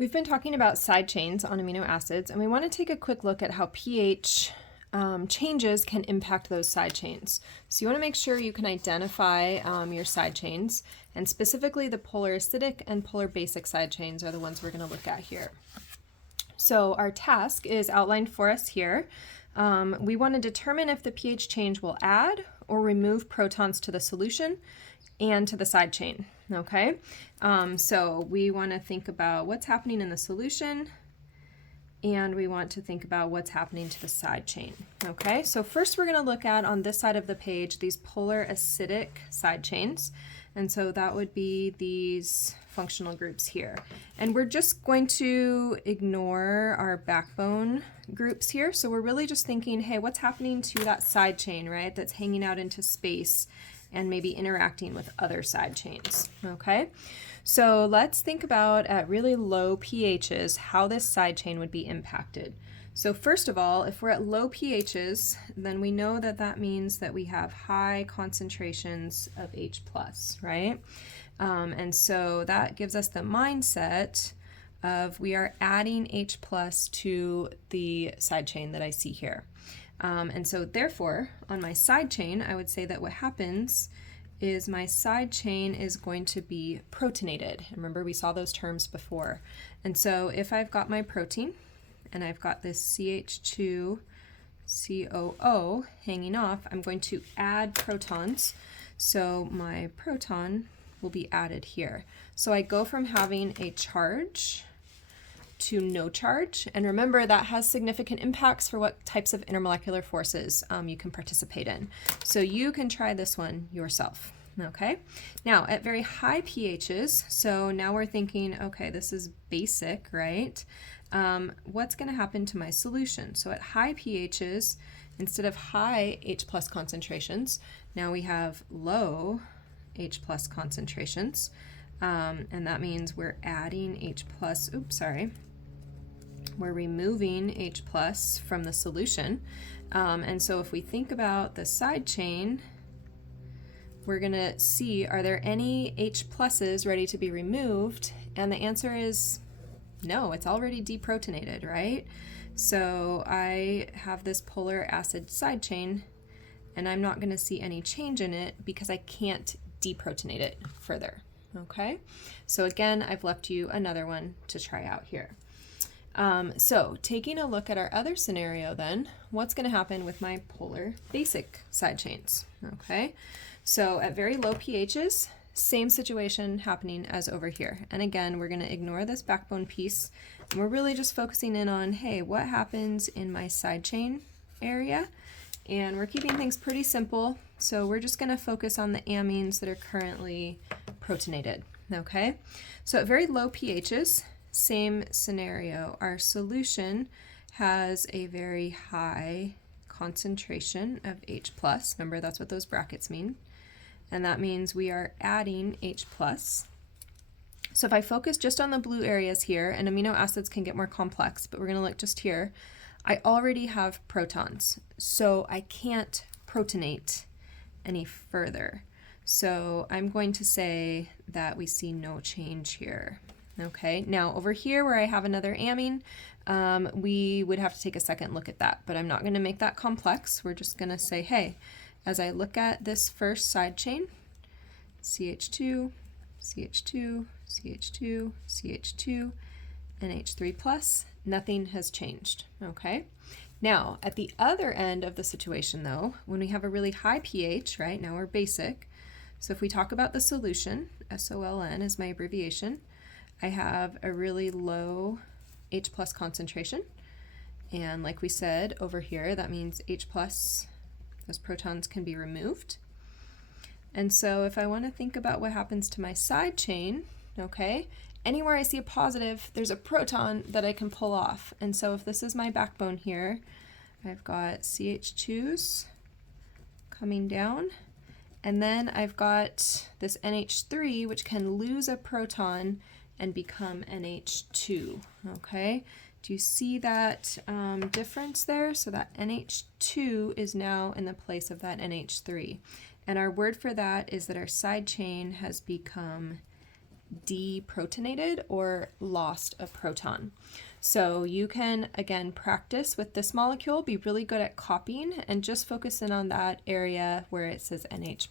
We've been talking about side chains on amino acids, and we want to take a quick look at how pH changes can impact those side chains. So you want to make sure you can identify your side chains, and specifically the polar acidic and polar basic side chains are the ones we're going to look at here. So our task is outlined for us here. We want to determine if the pH change will add or remove protons to the solution and to the side chain, okay? So we want to think about what's happening in the solution, and we want to think about what's happening to the side chain, okay? So first we're going to look at, on this side of the page, these polar acidic side chains, and so that would be these functional groups here. And we're just going to ignore our backbone groups here, so we're really just thinking, hey, what's happening to that side chain, right, that's hanging out into space and maybe interacting with other side chains, okay? So let's think about, at really low pHs, how this side chain would be impacted. So first of all, if we're at low pHs, then we know that that means that we have high concentrations of H+, right? And so that gives us the mindset of we are adding H+ to the side chain that I see here. And so therefore, on my side chain, I would say that what happens is my side chain is going to be protonated. Remember, we saw those terms before. And so if I've got my protein and I've got this CH2 COO hanging off, I'm going to add protons. So my proton will be added here. So I go from having a charge to no charge, and remember that has significant impacts for what types of intermolecular forces you can participate in. So you can try this one yourself, okay? Now at very high pHs, so now we're thinking, okay, this is basic, right? What's going to happen to my solution? So at high pHs, instead of high H+ concentrations, now we have low H+ concentrations, and that means we're adding H+, we're removing H+ from the solution. And so if we think about the side chain, we're going to see, are there any H+s ready to be removed? And the answer is no, it's already deprotonated, right? So I have this polar acid side chain, and I'm not going to see any change in it because I can't deprotonate it further, okay? So again, I've left you another one to try out here. So taking a look at our other scenario then, what's going to happen with my polar basic side chains, okay? So at very low pHs, same situation happening as over here. And again, we're going to ignore this backbone piece, and we're really just focusing in on, hey, what happens in my side chain area? And we're keeping things pretty simple, so we're just going to focus on the amines that are currently protonated, okay? So at very low pHs, same scenario. Our solution has a very high concentration of H+. Remember, that's what those brackets mean. And that means we are adding H+. So if I focus just on the blue areas here, and amino acids can get more complex, but we're going to look just here, I already have protons, so I can't protonate any further. So I'm going to say that we see no change here. Okay, now over here where I have another amine, we would have to take a second look at that, but I'm not going to make that complex. We're just going to say, hey, as I look at this first side chain, CH2, CH2, CH2, CH2, and H3+, nothing has changed, okay? Now, at the other end of the situation though, when we have a really high pH, right, now we're basic, so if we talk about the solution, SOLN is my abbreviation, I have a really low H+ concentration, and like we said over here, that means H+, those protons can be removed. And so if I want to think about what happens to my side chain, okay, anywhere I see a positive, there's a proton that I can pull off. And so if this is my backbone here, I've got CH2s coming down, and then I've got this NH3, which can lose a proton and become NH2, okay? Do you see that difference there? So that NH2 is now in the place of that NH3. And our word for that is that our side chain has become deprotonated or lost a proton. So you can, again, practice with this molecule, be really good at copying, and just focus in on that area where it says NH+.